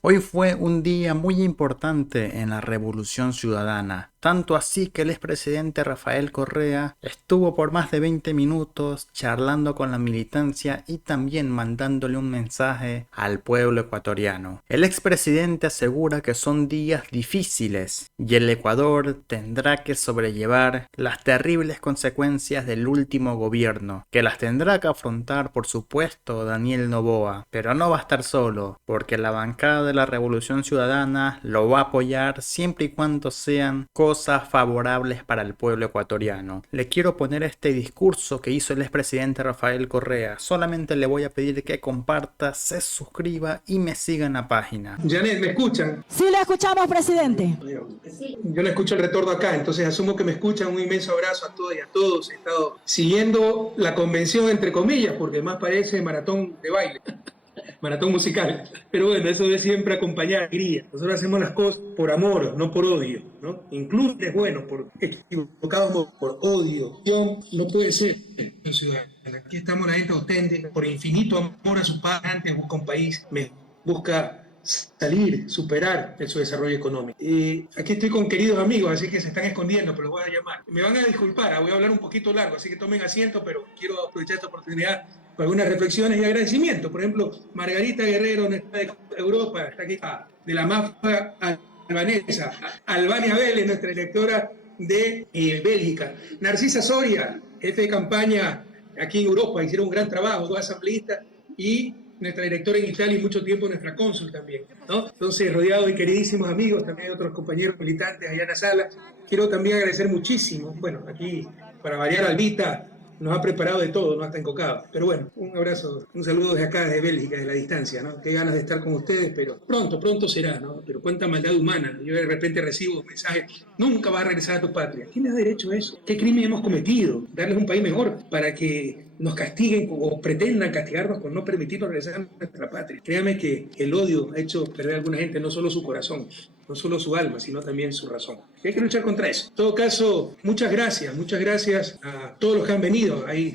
Hoy fue un día muy importante en la Revolución Ciudadana, tanto así que el expresidente Rafael Correa estuvo por más de 20 minutos charlando con la militancia y también mandándole un mensaje al pueblo ecuatoriano. El expresidente asegura que son días difíciles y el Ecuador tendrá que sobrellevar las terribles consecuencias del último gobierno, que las tendrá que afrontar por supuesto Daniel Noboa, pero no va a estar solo, porque la bancada de la Revolución Ciudadana lo va a apoyar siempre y cuando sean cosas favorables para el pueblo ecuatoriano. Le quiero poner este discurso que hizo el expresidente Rafael Correa. Solamente le voy a pedir que comparta, se suscriba y me siga en la página. Janet, ¿me escuchan? Sí, le escuchamos, presidente. Yo no escucho el retorno acá, entonces asumo que me escuchan. Un inmenso abrazo a todos y a todos. He estado siguiendo la convención, entre comillas, porque más parece maratón de baile. Maratón musical. Pero bueno, eso de siempre acompañar alegría. Nosotros hacemos las cosas por amor, no por odio, ¿no? Incluso es bueno, por equivocados por odio. No puede ser, ciudadano. Aquí estamos la gente auténtica, por infinito amor a sus padres, busca un país, busca salir, superar en su desarrollo económico. Aquí estoy con queridos amigos, así que se están escondiendo, pero los voy a llamar. Me van a disculpar, voy a hablar un poquito largo, así que tomen asiento, pero quiero aprovechar esta oportunidad para algunas reflexiones y agradecimientos. Por ejemplo, Margarita Guerrero, nuestra de Europa, está aquí, de la mafia albanesa. Albania Vélez, nuestra directora de Bélgica. Narcisa Soria, jefe de campaña aquí en Europa, hicieron un gran trabajo, dos asambleístas, y nuestra directora en Italia y mucho tiempo nuestra cónsul también, ¿no? Entonces, rodeado de queridísimos amigos, también de otros compañeros militantes allá en la sala. Quiero también agradecer muchísimo, bueno, aquí para variar, Albita nos ha preparado de todo, no hasta encocado. Pero bueno, un abrazo, un saludo desde acá, desde Bélgica, desde la distancia, ¿no? Qué ganas de estar con ustedes, pero pronto será, ¿no? Pero cuánta maldad humana. Yo de repente recibo mensajes, nunca vas a regresar a tu patria. ¿Quién le da derecho a eso? ¿Qué crimen hemos cometido? Darles un país mejor para que nos castiguen o pretendan castigarnos por no permitirnos regresar a nuestra patria. Créame que el odio ha hecho perder a alguna gente no solo su corazón, no solo su alma, sino también su razón. Y hay que luchar contra eso. En todo caso, muchas gracias a todos los que han venido. Hay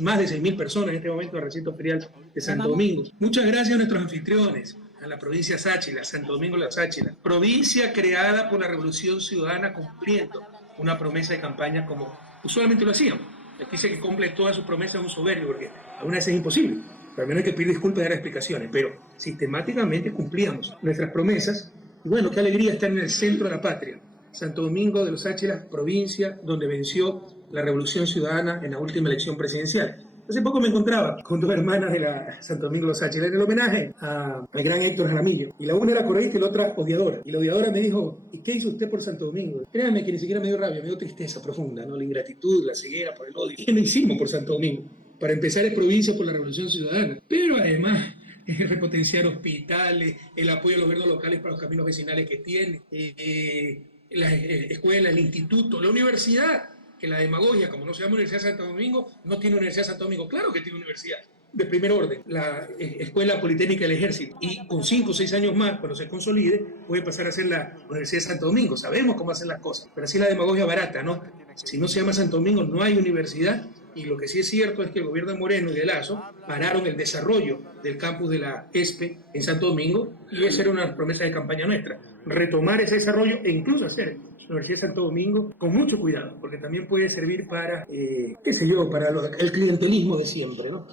más de 6.000 personas en este momento al recinto ferial de Santo Domingo. Muchas gracias a nuestros anfitriones, a la provincia Sáchila, Santo Domingo La Sáchila, provincia creada por la Revolución Ciudadana cumpliendo una promesa de campaña como usualmente lo hacíamos. Aquí dice que cumple todas sus promesas, es un soberbio, porque a una vez es imposible. También hay que pedir disculpas y dar explicaciones, pero sistemáticamente cumplíamos nuestras promesas. Y bueno, qué alegría estar en el centro de la patria. Santo Domingo de los Sáchilas, provincia donde venció la Revolución Ciudadana en la última elección presidencial. Hace poco me encontraba con dos hermanas de la Santo Domingo de los Sáchilas en el homenaje al gran Héctor Jaramillo. Y la una era correísta y la otra odiadora. Y la odiadora me dijo, ¿y qué hizo usted por Santo Domingo? Créanme que ni siquiera me dio rabia, me dio tristeza profunda, ¿no? La ingratitud, la ceguera por el odio. ¿Qué no hicimos por Santo Domingo? Para empezar es provincia por la Revolución Ciudadana. Pero además repotenciar hospitales, el apoyo a los gobiernos locales para los caminos vecinales que tiene, las escuelas, el instituto, la universidad, que la demagogia, como no se llama Universidad de Santo Domingo, no tiene Universidad de Santo Domingo. Claro que tiene universidad de primer orden, la Escuela Politécnica del Ejército, y con 5 o 6 años más, cuando se consolide, puede pasar a ser la Universidad de Santo Domingo. Sabemos cómo hacer las cosas, pero así la demagogia barata, ¿no? Si no se llama Santo Domingo, no hay universidad. Y lo que sí es cierto es que el gobierno de Moreno y de Lazo pararon el desarrollo del campus de la ESPE en Santo Domingo, y esa era una de las promesas de campaña nuestra, retomar ese desarrollo e incluso hacer la Universidad de Santo Domingo con mucho cuidado, porque también puede servir para, qué sé yo, para el clientelismo de siempre, ¿no?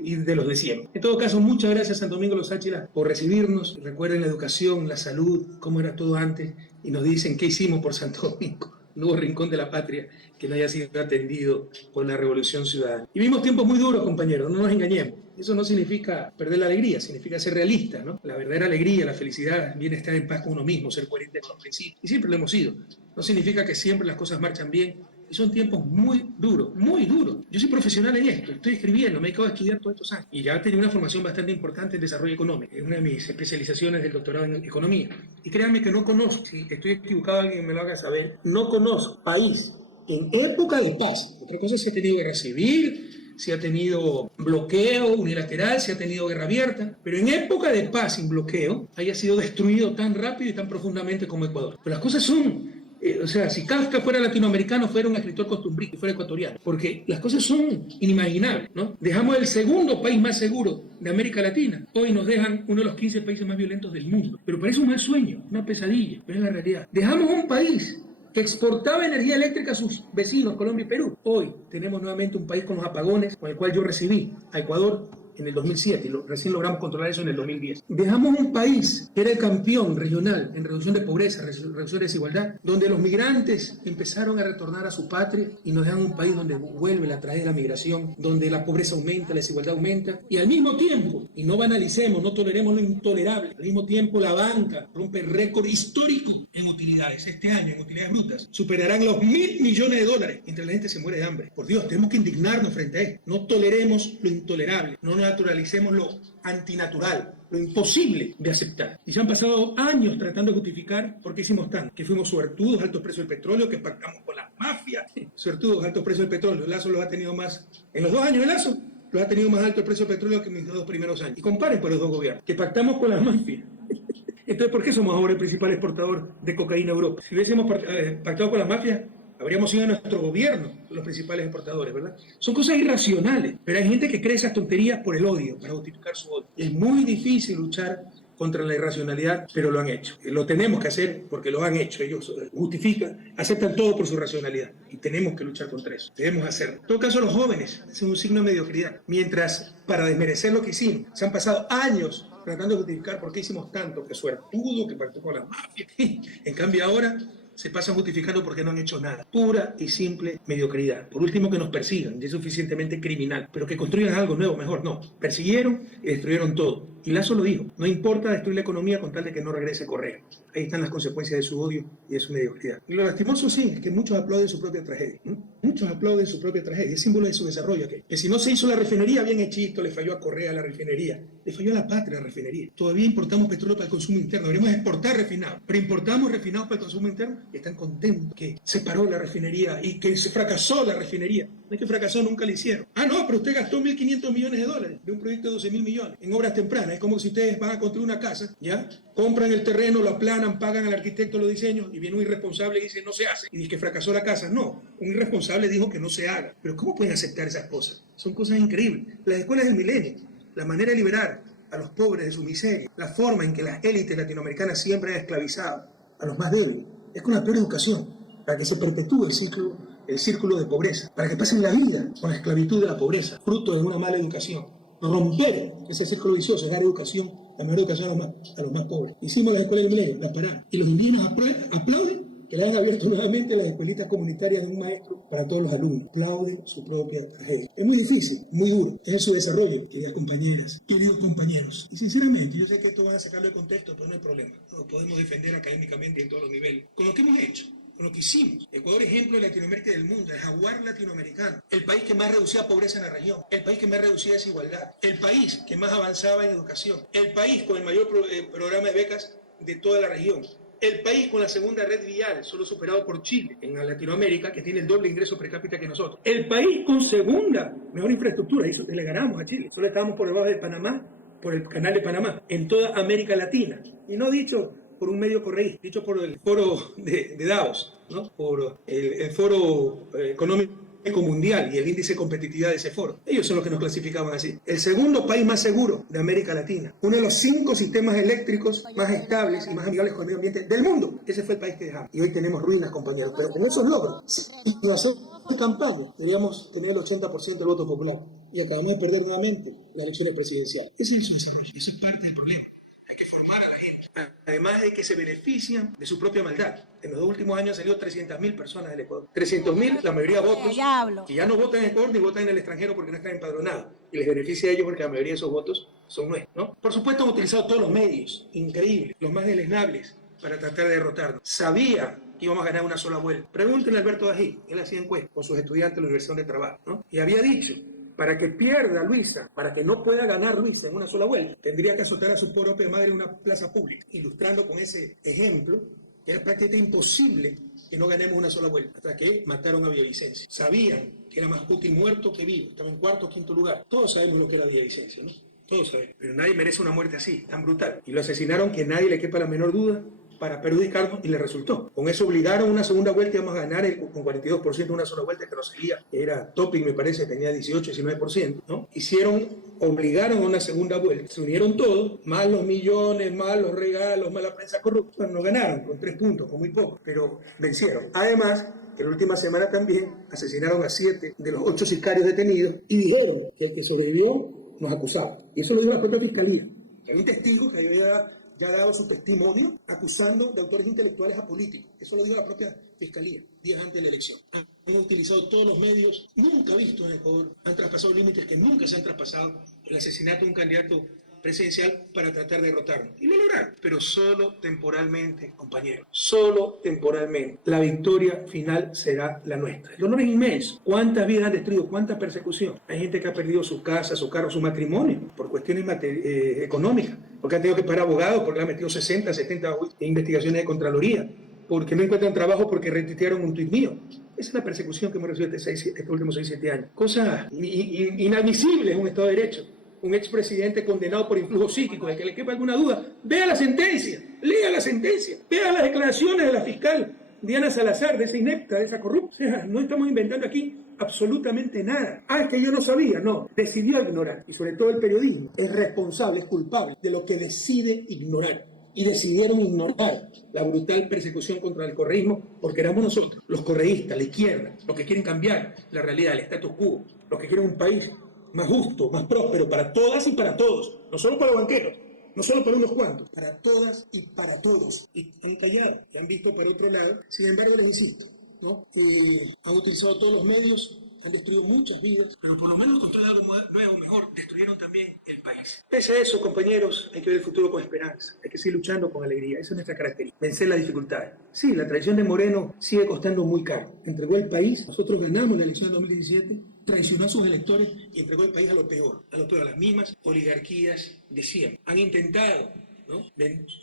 Y de los de siempre. En todo caso, muchas gracias Santo Domingo Los Sáchilas por recibirnos. Recuerden la educación, la salud, cómo era todo antes, y nos dicen qué hicimos por Santo Domingo. No hubo rincón de la patria que no haya sido atendido por la Revolución Ciudadana. Y vimos tiempos muy duros, compañeros, no nos engañemos. Eso no significa perder la alegría, significa ser realista, ¿no? La verdadera alegría, la felicidad, viene estar en paz con uno mismo, ser coherente con los principios. Y siempre lo hemos sido. No significa que siempre las cosas marchan bien. Y son tiempos muy duros, muy duros. Yo soy profesional en esto, estoy escribiendo, me he dedicado a estudiar todos estos años. Y ya tenía una formación bastante importante en desarrollo económico. Es una de mis especializaciones del doctorado en economía. Y créanme que no conozco, si estoy equivocado, alguien me lo haga saber, no conozco país en época de paz. Otra cosa es si ha tenido guerra civil, si ha tenido bloqueo unilateral, si ha tenido guerra abierta, pero en época de paz sin bloqueo haya sido destruido tan rápido y tan profundamente como Ecuador. Pero las cosas son O sea, si Kafka fuera latinoamericano, fuera un escritor costumbrista, fuera ecuatoriano, porque las cosas son inimaginables, ¿no? Dejamos el segundo país más seguro de América Latina. Hoy nos dejan uno de los 15 países más violentos del mundo. Pero parece un mal sueño, una pesadilla, pero es la realidad. Dejamos un país que exportaba energía eléctrica a sus vecinos, Colombia y Perú. Hoy tenemos nuevamente un país con los apagones, con el cual yo recibí a Ecuador en el 2007 y recién logramos controlar eso en el 2010. Dejamos un país que era el campeón regional en reducción de pobreza, reducción de desigualdad, donde los migrantes empezaron a retornar a su patria y nos dejan un país donde vuelve la tragedia de la migración, donde la pobreza aumenta, la desigualdad aumenta y al mismo tiempo, y no banalicemos, no toleremos lo intolerable, al mismo tiempo la banca rompe récord histórico en utilidades. Este año en utilidades brutas superarán los $1.000 millones mientras la gente se muere de hambre. Por Dios, tenemos que indignarnos frente a esto. No toleremos lo intolerable, no naturalicemos lo antinatural, lo imposible de aceptar. Y ya han pasado años tratando de justificar por qué hicimos tanto, que fuimos suertudos, altos precios del petróleo, que pactamos con la mafia, suertudos, altos precios del petróleo. Lazo los ha tenido más, en los 2 años de Lazo, los ha tenido más alto el precio del petróleo que en mis 2 primeros años. Y comparen por los 2 gobiernos, que pactamos con la mafia. Entonces, ¿por qué somos ahora el principal exportador de cocaína a Europa? Si hubiésemos pactado con la mafia, habríamos sido nuestro gobierno los principales exportadores, ¿verdad? Son cosas irracionales, pero hay gente que cree esas tonterías por el odio, para justificar su odio. Es muy difícil luchar contra la irracionalidad, pero lo han hecho. Lo tenemos que hacer porque lo han hecho. Ellos justifican, aceptan todo por su racionalidad. Y tenemos que luchar contra eso. Debemos hacerlo. En todo caso, los jóvenes es un signo de mediocridad. Mientras, para desmerecer lo que hicimos, se han pasado años tratando de justificar por qué hicimos tanto, que suertudo, que pactó con la mafia. En cambio ahora se pasan justificando porque no han hecho nada. Pura y simple mediocridad. Por último, que nos persigan, y es suficientemente criminal, pero que construyan algo nuevo, mejor no. Persiguieron y destruyeron todo. Y Lazo lo dijo, no importa destruir la economía con tal de que no regrese Correa. Ahí están las consecuencias de su odio y de su mediocridad. Y lo lastimoso sí, es que muchos aplauden su propia tragedia. Muchos aplauden su propia tragedia, es símbolo de su desarrollo. Que si no se hizo la refinería, bien hechito, le falló a Correa la refinería, le falló a la patria la refinería. Todavía importamos petróleo para el consumo interno, deberíamos exportar refinados, pero importamos refinados para el consumo interno y están contentos que se paró la refinería y que se fracasó la refinería. No es que fracasó, nunca lo hicieron. Ah, no, pero usted gastó $1.500 millones de un proyecto de 12.000 millones en obras tempranas. Es como si ustedes van a construir una casa, ¿ya? Compran el terreno, lo aplanan, pagan al arquitecto los diseños y viene un irresponsable y dice no se hace. Y dice que fracasó la casa. No, un irresponsable dijo que no se haga. Pero ¿cómo pueden aceptar esas cosas? Son cosas increíbles. Las escuelas del milenio, la manera de liberar a los pobres de su miseria, la forma en que las élites latinoamericanas siempre han esclavizado a los más débiles, es con la peor educación, para que se perpetúe el círculo de pobreza, para que pasen la vida con la esclavitud de la pobreza, fruto de una mala educación. Romper ese círculo vicioso es dar educación, la mejor educación a los más pobres. Hicimos las escuelas del milenio, las pararon. Y los indígenas aplauden que le hayan abierto nuevamente las escuelitas comunitarias de un maestro para todos los alumnos. Aplauden su propia tragedia. Es muy difícil, muy duro. Es en su desarrollo, queridas compañeras, queridos compañeros. Y sinceramente, yo sé que esto van a sacarlo de contexto, pero no hay problema. Lo podemos defender académicamente en todos los niveles. Con lo que hemos hecho, con lo que hicimos. Ecuador, ejemplo de Latinoamérica y del mundo, el jaguar latinoamericano, el país que más reducía pobreza en la región, el país que más reducía desigualdad, el país que más avanzaba en educación, el país con el mayor programa de becas de toda la región, el país con la segunda red vial, solo superado por Chile en Latinoamérica, que tiene el doble ingreso per cápita que nosotros, el país con segunda mejor infraestructura, y eso le ganamos a Chile, solo estábamos por debajo de Panamá, por el canal de Panamá, en toda América Latina, y no dicho por un medio correísta, dicho por el foro de Davos, ¿no? Por el foro económico mundial y el índice de competitividad de ese foro. Ellos son los que nos clasificaban así. El segundo país más seguro de América Latina. Uno de los 5 sistemas eléctricos más estables y más amigables con el medio ambiente del mundo. Ese fue el país que dejamos. Y hoy tenemos ruinas, compañeros. Pero con esos logros, si hacer campaña, deberíamos tener el 80% del voto popular. Y acabamos de perder nuevamente las elecciones presidenciales. Ese es su desarrollo. Eso es parte del problema. Hay que formar a la gente. Además de que se benefician de su propia maldad. En los 2 últimos años han salido 300.000 personas del Ecuador. 300.000, la mayoría votos, que ya no votan en Ecuador ni votan en el extranjero porque no están empadronados. Y les beneficia a ellos porque la mayoría de esos votos son nuestros, ¿no? Por supuesto han utilizado todos los medios, increíbles, los más deleznables, para tratar de derrotarnos. Sabía que íbamos a ganar una sola vuelta. Pregúntenle a Alberto Dají, él hacía encuestas con sus estudiantes de la Universidad de Trabajo, ¿no? Y había dicho, para que pierda Luisa, para que no pueda ganar Luisa en una sola vuelta, tendría que azotar a su propia madre en una plaza pública, ilustrando con ese ejemplo que era prácticamente imposible que no ganemos una sola vuelta, hasta que mataron a Villavicencio. Sabían que era más útil muerto que vivo, estaba en 4º o 5º lugar. Todos sabemos lo que era Villavicencio, ¿no? Todos sabemos, pero nadie merece una muerte así, tan brutal. Y lo asesinaron, que nadie le quepa la menor duda, para perjudicarnos y le resultó. Con eso obligaron una segunda vuelta y íbamos a ganar con 42% una sola vuelta que nos seguía. Era Topic, me parece, tenía 18-19%, ¿no? Obligaron a una segunda vuelta. Se unieron todos, más los millones, más los regalos, más la prensa corrupta. Bueno, no ganaron con 3 puntos, con muy poco, pero vencieron. Además, que la última semana también asesinaron a 7 de los 8 sicarios detenidos y dijeron que el que sobrevivió nos acusaba. Y eso lo dijo la propia fiscalía. Hay un testigo que había ya dado su testimonio acusando de autores intelectuales a políticos. Eso lo dijo la propia fiscalía días antes de la elección. Han utilizado todos los medios nunca vistos en Ecuador. Han traspasado límites que nunca se han traspasado. El asesinato de un candidato presidencial para tratar de derrotarlo. Y lo lograron, pero solo temporalmente, compañeros. Solo temporalmente. La victoria final será la nuestra. El honor es inmenso. ¿Cuántas vidas han destruido? ¿Cuánta persecución? Hay gente que ha perdido su casa, su carro, su matrimonio por cuestiones económicas, porque han tenido que pagar abogados, porque le han metido 60, 70 investigaciones de Contraloría, porque no encuentran trabajo porque retuitearon un tuit mío. Esa es la persecución que hemos recibido estos últimos 6-7 años. Cosa inadmisible en un Estado de Derecho. Un expresidente condenado por influjo psíquico, de que le quepa alguna duda, vea la sentencia, lea la sentencia, vea las declaraciones de la fiscal Diana Salazar, de esa inepta, de esa corrupta. O sea, no estamos inventando aquí absolutamente nada. Es que yo no sabía, no, decidió ignorar. Y sobre todo el periodismo es responsable, es culpable de lo que decide ignorar. Y decidieron ignorar la brutal persecución contra el correísmo porque éramos nosotros, los correístas, la izquierda, los que quieren cambiar la realidad, el status quo, los que quieren un país más justo, más próspero para todas y para todos, no solo para los banqueros, no solo para unos cuantos, para todas y para todos. Y están callados, que han visto por otro lado. Sin embargo, les insisto, ¿no? Han utilizado todos los medios, han destruido muchas vidas, pero por lo menos contra algo nuevo, mejor, destruyeron también el país. Pese a eso, compañeros, hay que ver el futuro con esperanza, hay que seguir luchando con alegría, esa es nuestra característica, vencer las dificultades. Sí, la traición de Moreno sigue costando muy caro, entregó el país, nosotros ganamos la elección de 2017, traicionó a sus electores y entregó el país a lo peor, a las mismas oligarquías de siempre. Han intentado, ¿no?,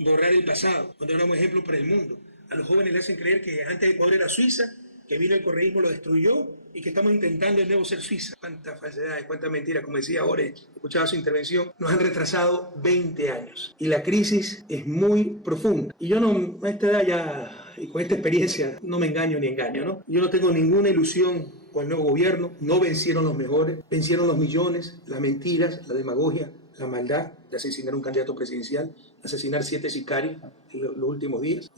borrar el pasado, cuando éramos ejemplo para el mundo. A los jóvenes le hacen creer que antes Ecuador era Suiza, que vino el correísmo, lo destruyó y que estamos intentando de nuevo ser Suiza. Cuántas falsedades, cuántas mentiras, como decía ahora, escuchaba su intervención, nos han retrasado 20 años y la crisis es muy profunda. Y yo no, a esta edad ya, y con esta experiencia, no me engaño ni engaño, ¿no? Yo no tengo ninguna ilusión con el nuevo gobierno, no vencieron los mejores, vencieron los millones, las mentiras, la demagogia, la maldad de asesinar a un candidato presidencial, asesinar 7 sicarios en los últimos días.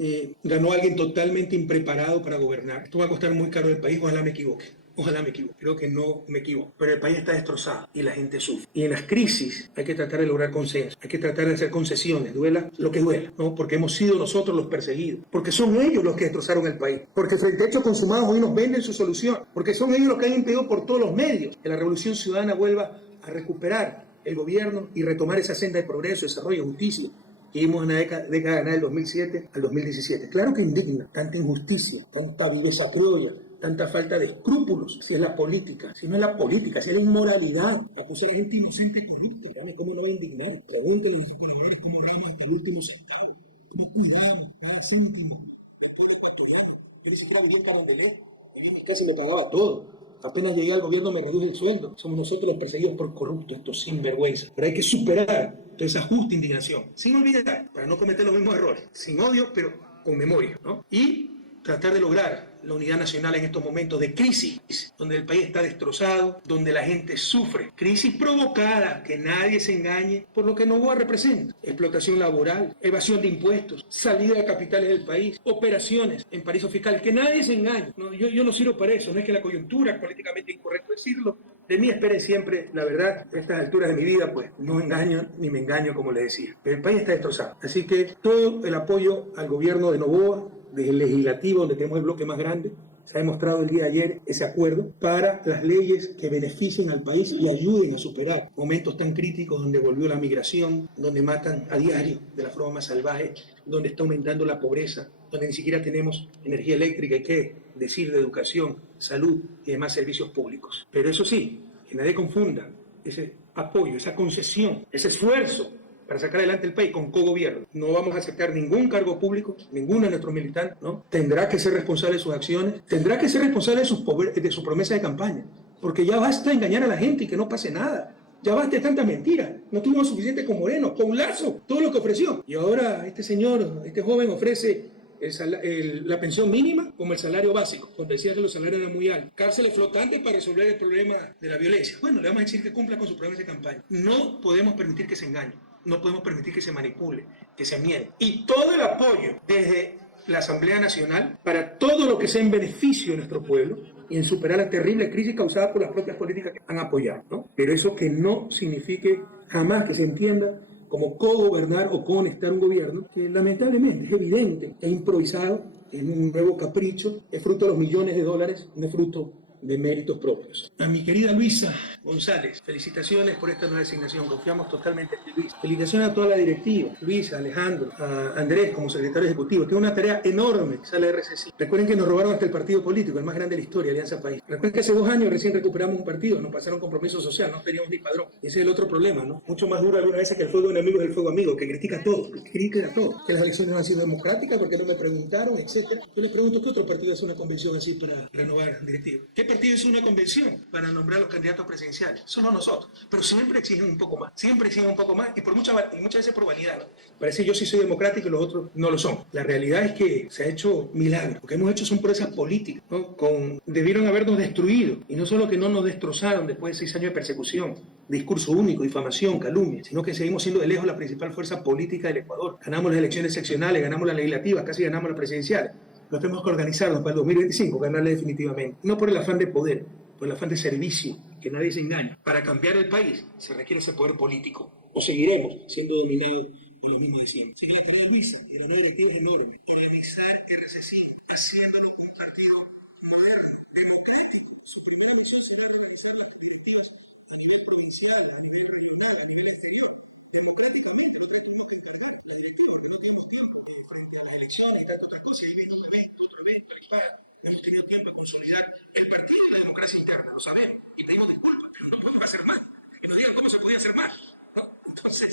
Ganó alguien totalmente impreparado para gobernar. Esto va a costar muy caro al país, ojalá me equivoque. Ojalá me equivoque, creo que no me equivoco, pero el país está destrozado y la gente sufre. Y en las crisis hay que tratar de lograr consenso, hay que tratar de hacer concesiones, duela lo que duela, ¿no? Porque hemos sido nosotros los perseguidos, porque son ellos los que destrozaron el país, porque frente a Hechos Consumados hoy nos venden su solución, porque son ellos los que han impedido por todos los medios que la revolución ciudadana vuelva a recuperar el gobierno y retomar esa senda de progreso, desarrollo, justicia que vimos en la década del 2007 al 2017. Claro que indigna tanta injusticia, tanta viveza criolla, tanta falta de escrúpulos, si es la política, si no es la política, si es la inmoralidad. Acusar a gente inocente y corrupta, ¿cómo no va a indignar? Pregúntenle a nuestros colaboradores cómo ahorramos hasta el último centavo, cómo cuidamos cada céntimo del pueblo ecuatoriano. Yo ni siquiera vivía en Carondelet, venía a mi casa y me pagaba todo. Apenas llegué al gobierno me reduje el sueldo. Somos nosotros los perseguidos por corruptos, estos sinvergüenzas. Pero hay que superar toda esa justa indignación, sin olvidar, para no cometer los mismos errores, sin odio, pero con memoria, ¿no? Y tratar de lograr la unidad nacional en estos momentos de crisis, donde el país está destrozado, donde la gente sufre. Crisis provocada, que nadie se engañe por lo que Noboa representa. Explotación laboral, evasión de impuestos, salida de capitales del país, operaciones en paraísos fiscales, que nadie se engañe. No, yo no sirvo para eso, no es que la coyuntura, es políticamente incorrecto decirlo. De mí esperen siempre la verdad. A estas alturas de mi vida, pues, no engaño ni me engaño, como les decía. Pero el país está destrozado. Así que todo el apoyo al gobierno de Noboa, desde el legislativo, donde tenemos el bloque más grande, se ha demostrado el día de ayer ese acuerdo para las leyes que beneficien al país y ayuden a superar momentos tan críticos donde volvió la migración, donde matan a diario de la forma más salvaje, donde está aumentando la pobreza, donde ni siquiera tenemos energía eléctrica y qué decir de educación, salud y demás servicios públicos. Pero eso sí, que nadie confunda ese apoyo, esa concesión, ese esfuerzo para sacar adelante el país con cogobierno. No vamos a aceptar ningún cargo público, ninguno de nuestros militantes, ¿no? Tendrá que ser responsable de sus acciones, tendrá que ser responsable de sus promesas de campaña, porque ya basta de engañar a la gente y que no pase nada. Ya basta de tantas mentiras. No tuvimos suficiente con Moreno, con Lazo, todo lo que ofreció. Y ahora este señor, este joven ofrece la pensión mínima como el salario básico, cuando decía que los salarios eran muy altos. Cárceles flotantes para resolver el problema de la violencia. Bueno, le vamos a decir que cumpla con su programa de campaña. No podemos permitir que se engañe, no podemos permitir que se manipule, que se miente. Y todo el apoyo desde la Asamblea Nacional para todo lo que sea en beneficio de nuestro pueblo y en superar la terrible crisis causada por las propias políticas que han apoyado, ¿no? Pero eso que no signifique jamás que se entienda como co-gobernar o conectar un gobierno que lamentablemente es evidente, es improvisado, es un nuevo capricho, es fruto de los millones de dólares, no es fruto de méritos propios. A mi querida Luisa González, felicitaciones por esta nueva designación, confiamos totalmente en ti, Luis. Felicitaciones a toda la directiva, Luisa, Alejandro, a Andrés como secretario ejecutivo, tiene una tarea enorme, sale RCC. Recuerden que nos robaron hasta el partido político, el más grande de la historia, Alianza País. Recuerden que hace 2 años recién recuperamos un partido, nos pasaron compromiso social, no teníamos ni padrón. Ese es el otro problema, ¿no? Mucho más duro alguna vez que el fuego enemigo es el fuego amigo, que critica todo, que las elecciones no han sido democráticas porque no me preguntaron, etcétera. Yo les pregunto, ¿qué otro partido hace una convención así para renovar directivos? ¿Qué partido hizo una convención para nombrar los candidatos presidenciales? Solo nosotros, pero siempre exigen un poco más, y muchas veces por vanidad. Parece que yo sí soy democrático y los otros no lo son. La realidad es que se ha hecho milagros, lo que hemos hecho son proezas políticas, ¿no? Debieron habernos destruido, y no solo que no nos destrozaron después de 6 años de persecución, discurso único, difamación, calumnia, sino que seguimos siendo de lejos la principal fuerza política del Ecuador. Ganamos las elecciones seccionales, ganamos las legislativas, casi ganamos las presidenciales. Pero tenemos que organizarnos para el 2025, ganarle definitivamente. No por el afán de poder, por el afán de servicio, que nadie se engañe. Para cambiar el país se requiere ese poder político. O seguiremos siendo dominados por los mismos vecinos. Si bien querido Luis, el directivos y miren, organizar RCC, haciéndolo con un partido moderno, democrático. Su primera misión será organizar las directivas a nivel provincial, a nivel regional, a nivel exterior, democráticamente. Nosotros tenemos que encargar las directivas, porque no tenemos tiempo frente a las elecciones y tantas otras cosas. Ahí viene un evento, otro evento, hemos tenido tiempo de consolidar el partido y la democracia interna, lo sabemos, y pedimos disculpas, pero no podemos hacer más, y nos digan cómo se podía hacer más, ¿no? Entonces,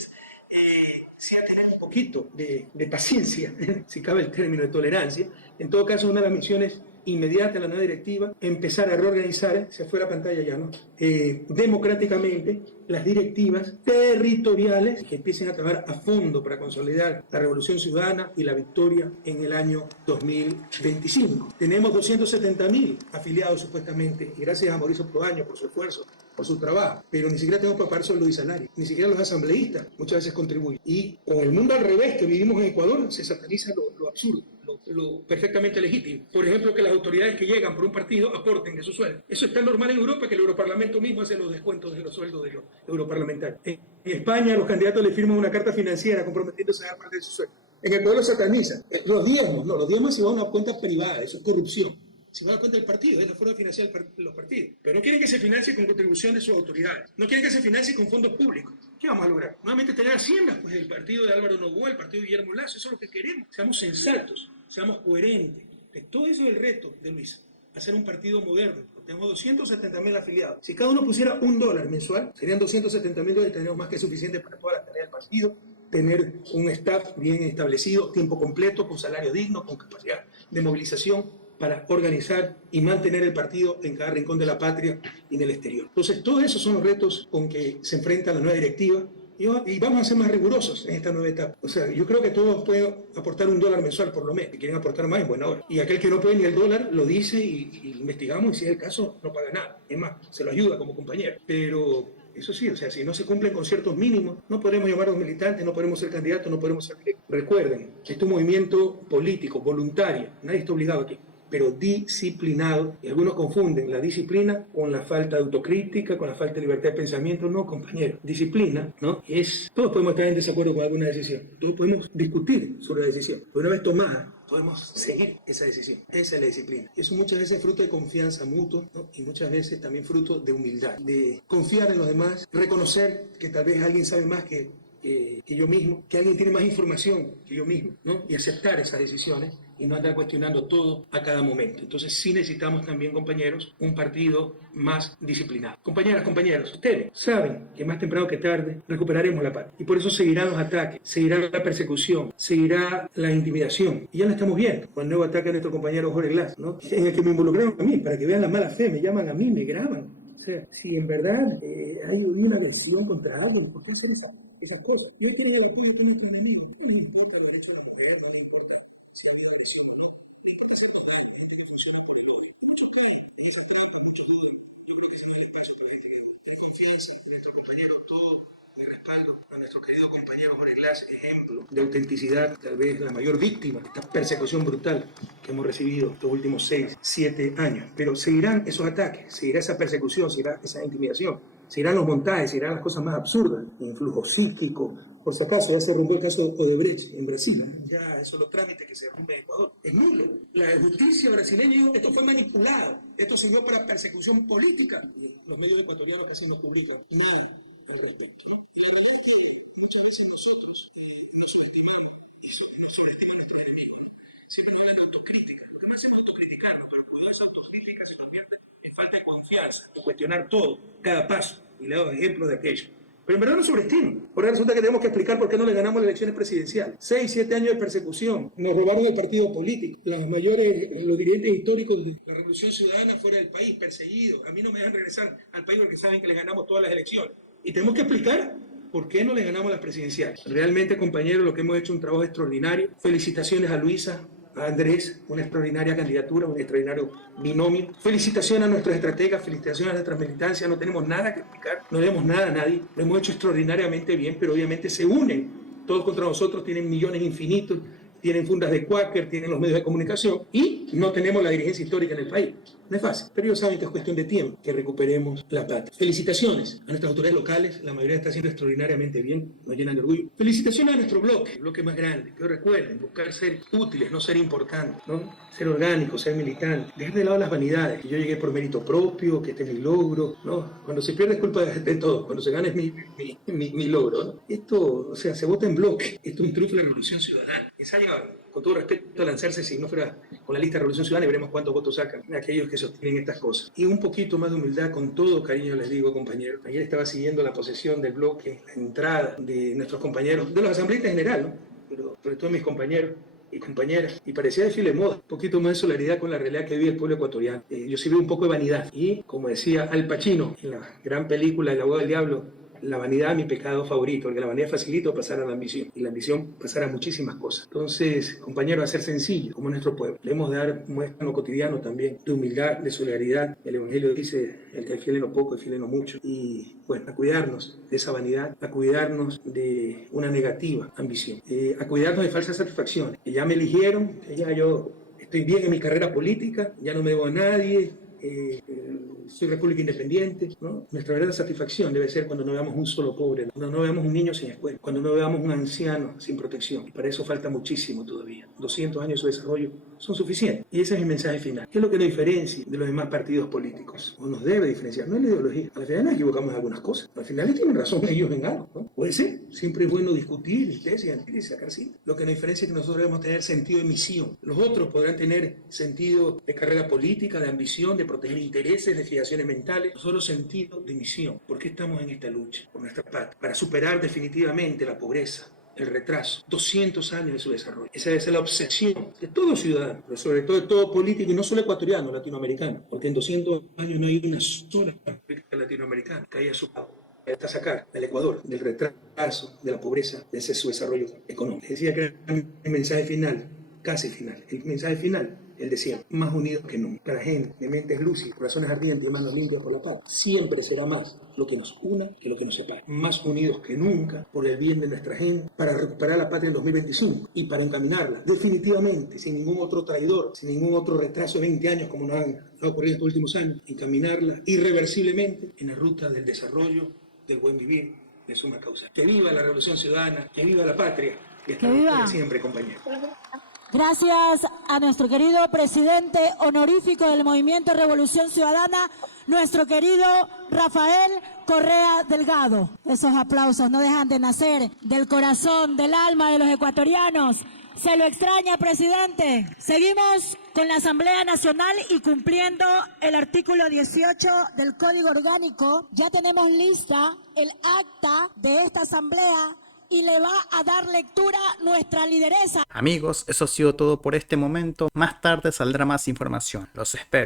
sí a tener un poquito de paciencia, si cabe el término de tolerancia. En todo caso, una de las misiones inmediatas de la nueva directiva, empezar a reorganizar, se fue la pantalla ya, ¿no? Democráticamente, las directivas territoriales que empiecen a trabajar a fondo para consolidar la revolución ciudadana y la victoria en el año 2025. Tenemos 270.000 afiliados supuestamente, y gracias a Mauricio Proaño por su esfuerzo, por su trabajo, pero ni siquiera tenemos para pagar sueldo y salario, ni siquiera los asambleístas muchas veces contribuyen. Y con el mundo al revés que vivimos en Ecuador, se sataniza lo absurdo, lo perfectamente legítimo. Por ejemplo, que las autoridades que llegan por un partido aporten de su sueldo. Eso está normal en Europa, que el Europarlamento mismo hace los descuentos de los sueldos de los europarlamentarios. En España los candidatos le firman una carta financiera comprometiéndose a dar parte de su sueldo. En Ecuador lo sataniza. Los diezmos se van a una cuenta privada, eso es corrupción. Se va a dar cuenta del partido, es la forma de financiar los partidos. Pero no quieren que se financie con contribución de sus autoridades. No quieren que se financie con fondos públicos. ¿Qué vamos a lograr? Nuevamente tener haciendas, pues el partido de Álvaro Noboa, el partido de Guillermo Lazo, eso es lo que queremos. Seamos sensatos, seamos coherentes. Todo eso es el reto de Luis, hacer un partido moderno. Tenemos 270.000 afiliados. Si cada uno pusiera $1 mensual, serían 270.000 dólares, tendríamos más que suficiente para toda la tarea del partido, tener un staff bien establecido, tiempo completo, con salario digno, con capacidad de movilización, para organizar y mantener el partido en cada rincón de la patria y en el exterior. Entonces, todos esos son los retos con que se enfrenta la nueva directiva y vamos a ser más rigurosos en esta nueva etapa. O sea, yo creo que todos pueden aportar $1 mensual por lo menos. Si quieren aportar más, en buena hora. Y aquel que no puede ni el dólar, lo dice y investigamos y si es el caso, no paga nada. Es más, se lo ayuda como compañero. Pero eso sí, o sea, si no se cumplen con ciertos mínimos, no podremos llamar a los militantes, no podemos ser candidatos, no podemos ser directos. Recuerden, este es un movimiento político, voluntario. Nadie está obligado aquí, pero disciplinado, y algunos confunden la disciplina con la falta de autocrítica, con la falta de libertad de pensamiento. No, compañero, disciplina, ¿no? Todos podemos estar en desacuerdo con alguna decisión, todos podemos discutir sobre la decisión, pero una vez tomada, podemos seguir esa decisión. Esa es la disciplina. Eso muchas veces es fruto de confianza mutua, ¿no? Y muchas veces también fruto de humildad, de confiar en los demás, reconocer que tal vez alguien sabe más que yo mismo, que alguien tiene más información que yo mismo, ¿no? Y aceptar esas decisiones y no andar cuestionando todo a cada momento. Entonces sí necesitamos también, compañeros, un partido más disciplinado. Compañeras, compañeros, ustedes saben que más temprano que tarde recuperaremos la paz. Y por eso seguirán los ataques, seguirá la persecución, seguirá la intimidación. Y ya la estamos viendo con el nuevo ataque a nuestro compañero Jorge Glass, ¿no? En el que me involucraron a mí, para que vean la mala fe, me llaman a mí, me graban. sea, si en verdad hay una lesión contra alguien, ¿por qué hacer esas cosas? Y ahí tiene llevar y tiene este enemigo. No les importa el derecho a la mujer, no les importa si yo creo que sí hay espacio para gente que tiene confianza en nuestros compañeros, todo de respaldo a nuestro querido compañero Jorge Glass, ejemplo de autenticidad, tal vez la mayor víctima de esta persecución brutal que hemos recibido estos últimos 6, 7 años. Pero seguirán esos ataques, seguirá esa persecución, seguirá esa intimidación, seguirán los montajes, seguirán las cosas más absurdas, influjo psíquico. Por si acaso, ya se rompió el caso Odebrecht en Brasil. Ya esos son los trámites que se rompen en Ecuador. Es nulo. La justicia brasileña dijo, esto fue manipulado. Esto sirvió para persecución política. Los medios ecuatorianos casi no publican nada al respecto. La verdad es que muchas veces nosotros nos subestimamos y nos subestimamos a nuestros enemigos. Siempre nos hablan de autocrítica. Lo que no hacemos es autocriticarnos, pero cuidado, esa autocrítica se convierte en falta de confianza. Cuestionar todo, cada paso. Y le doy ejemplos de aquello. Pero en verdad no sobreestiman. Ahora resulta que tenemos que explicar por qué no le ganamos las elecciones presidenciales. 6, 7 años de persecución. Nos robaron el partido político. Los dirigentes históricos de la Revolución Ciudadana fuera del país, perseguidos. A mí no me dejan regresar al país porque saben que les ganamos todas las elecciones. Y tenemos que explicar por qué no le ganamos las presidenciales. Realmente, compañeros, lo que hemos hecho es un trabajo extraordinario. Felicitaciones a Luisa, a Andrés, una extraordinaria candidatura, un extraordinario binomio. Felicitaciones a nuestros estrategas, felicitaciones a nuestras militancias. No tenemos nada que explicar, no debemos nada a nadie. Lo hemos hecho extraordinariamente bien, pero obviamente se unen. Todos contra nosotros, tienen millones infinitos, tienen fundas de Quaker, tienen los medios de comunicación y no tenemos la dirigencia histórica en el país. No es fácil, pero ellos saben que es cuestión de tiempo que recuperemos la patria. Felicitaciones a nuestras autoridades locales, la mayoría está haciendo extraordinariamente bien, nos llenan de orgullo. Felicitaciones a nuestro bloque, el bloque más grande, que recuerden, buscar ser útiles, no ser importantes, ¿no? Ser orgánicos, ser militantes, dejar de lado las vanidades, que yo llegué por mérito propio, que este es mi logro, ¿no? Cuando se pierde es culpa de todo, cuando se gana es mi logro, ¿no? Esto, o sea, se vota en bloque, esto es un triunfo de la Revolución Ciudadana. Ensaya, con todo respeto, a lanzarse si no fuera con la lista de Revolución Ciudadana y veremos cuántos votos sacan aquellos que sostienen estas cosas. Y un poquito más de humildad, con todo cariño les digo, compañeros. Ayer estaba siguiendo la posesión del bloque, la entrada de nuestros compañeros, de los asambleístas en general, ¿no? Pero sobre todo mis compañeros y compañeras, y parecía desfile de moda, un poquito más de solidaridad con la realidad que vive el pueblo ecuatoriano. Yo sí veo un poco de vanidad, y como decía Al Pacino en la gran película El abogado del diablo, la vanidad es mi pecado favorito, porque la vanidad facilita pasar a la ambición, y la ambición pasar a muchísimas cosas. Entonces, compañeros, a ser sencillo, como nuestro pueblo. Debemos dar muestra en lo cotidiano también, de humildad, de solidaridad. El Evangelio dice, el que es fiel en lo poco, es fiel en lo mucho. Y, bueno, a cuidarnos de esa vanidad, a cuidarnos de una negativa ambición, a cuidarnos de falsas satisfacciones. Que ya me eligieron, que ya yo estoy bien en mi carrera política, ya no me debo a nadie, soy república independiente, ¿no? Nuestra verdadera satisfacción debe ser cuando no veamos un solo pobre, cuando no veamos un niño sin escuela, cuando no veamos un anciano sin protección. Y para eso falta muchísimo todavía. 200 años de desarrollo son suficientes. Y ese es mi mensaje final. ¿Qué es lo que nos diferencia de los demás partidos políticos? O nos debe diferenciar, no es la ideología. Al final nos equivocamos en algunas cosas. Al final tienen razón ellos en algo, ¿no? Puede ser. Siempre es bueno discutir, tesis, antítesis, sacar sí. Lo que nos diferencia es que nosotros debemos tener sentido de misión. Los otros podrán tener sentido de carrera política, de ambición, de proteger intereses, de fijaciones mentales. Nosotros sentido de misión. ¿Por qué estamos en esta lucha? Por nuestra patria. Para superar definitivamente la pobreza, el retraso, 200 años de su desarrollo. Esa debe ser la obsesión de todo ciudadano, pero sobre todo de todo político, y no solo ecuatoriano, latinoamericano, porque en 200 años no hay una sola política latinoamericana que haya superado hasta sacar al Ecuador del retraso, de la pobreza, de ese su desarrollo económico. Decía que era el mensaje final, casi final, el mensaje final. Él decía, más unidos que nunca. La gente de mentes lúcidas, corazones ardientes y manos limpias por la paz, siempre será más lo que nos una que lo que nos separa. Más unidos que nunca por el bien de nuestra gente, para recuperar la patria en 2025 y para encaminarla definitivamente, sin ningún otro traidor, sin ningún otro retraso de 20 años como nos ha ocurrido estos últimos años, encaminarla irreversiblemente en la ruta del desarrollo, del buen vivir, de suma causa. Que viva la Revolución Ciudadana, que viva la patria y hasta viva siempre, compañeros. Gracias a nuestro querido presidente honorífico del Movimiento Revolución Ciudadana, nuestro querido Rafael Correa Delgado. Esos aplausos no dejan de nacer del corazón, del alma de los ecuatorianos. Se lo extraña, presidente. Seguimos con la Asamblea Nacional y cumpliendo el artículo 18 del Código Orgánico. Ya tenemos lista el acta de esta asamblea y le va a dar lectura nuestra lideresa. Amigos, eso ha sido todo por este momento. Más tarde saldrá más información. Los espero.